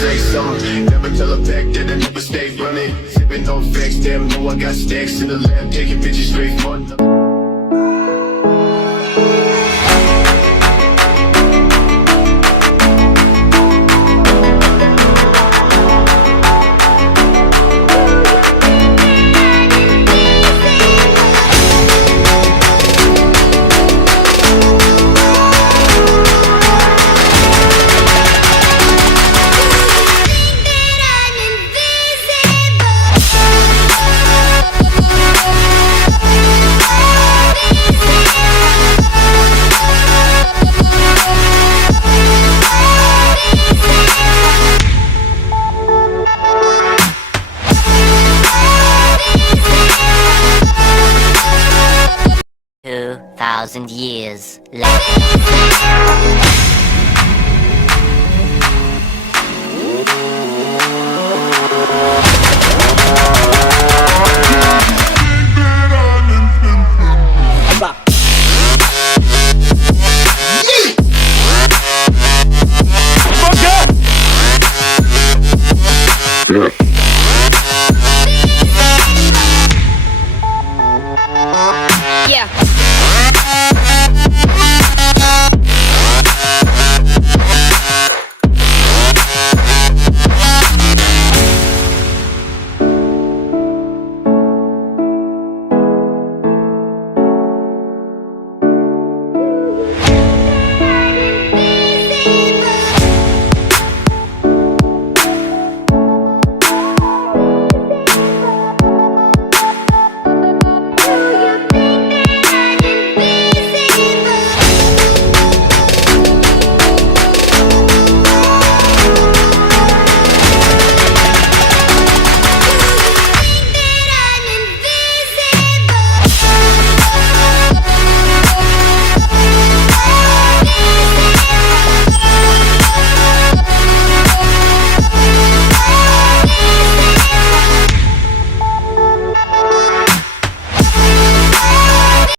say something. Never tell a pack that I never stay running. Sipping on facts, damn, know I got stacks in the lab, taking bitches straight from the 2,000 years later.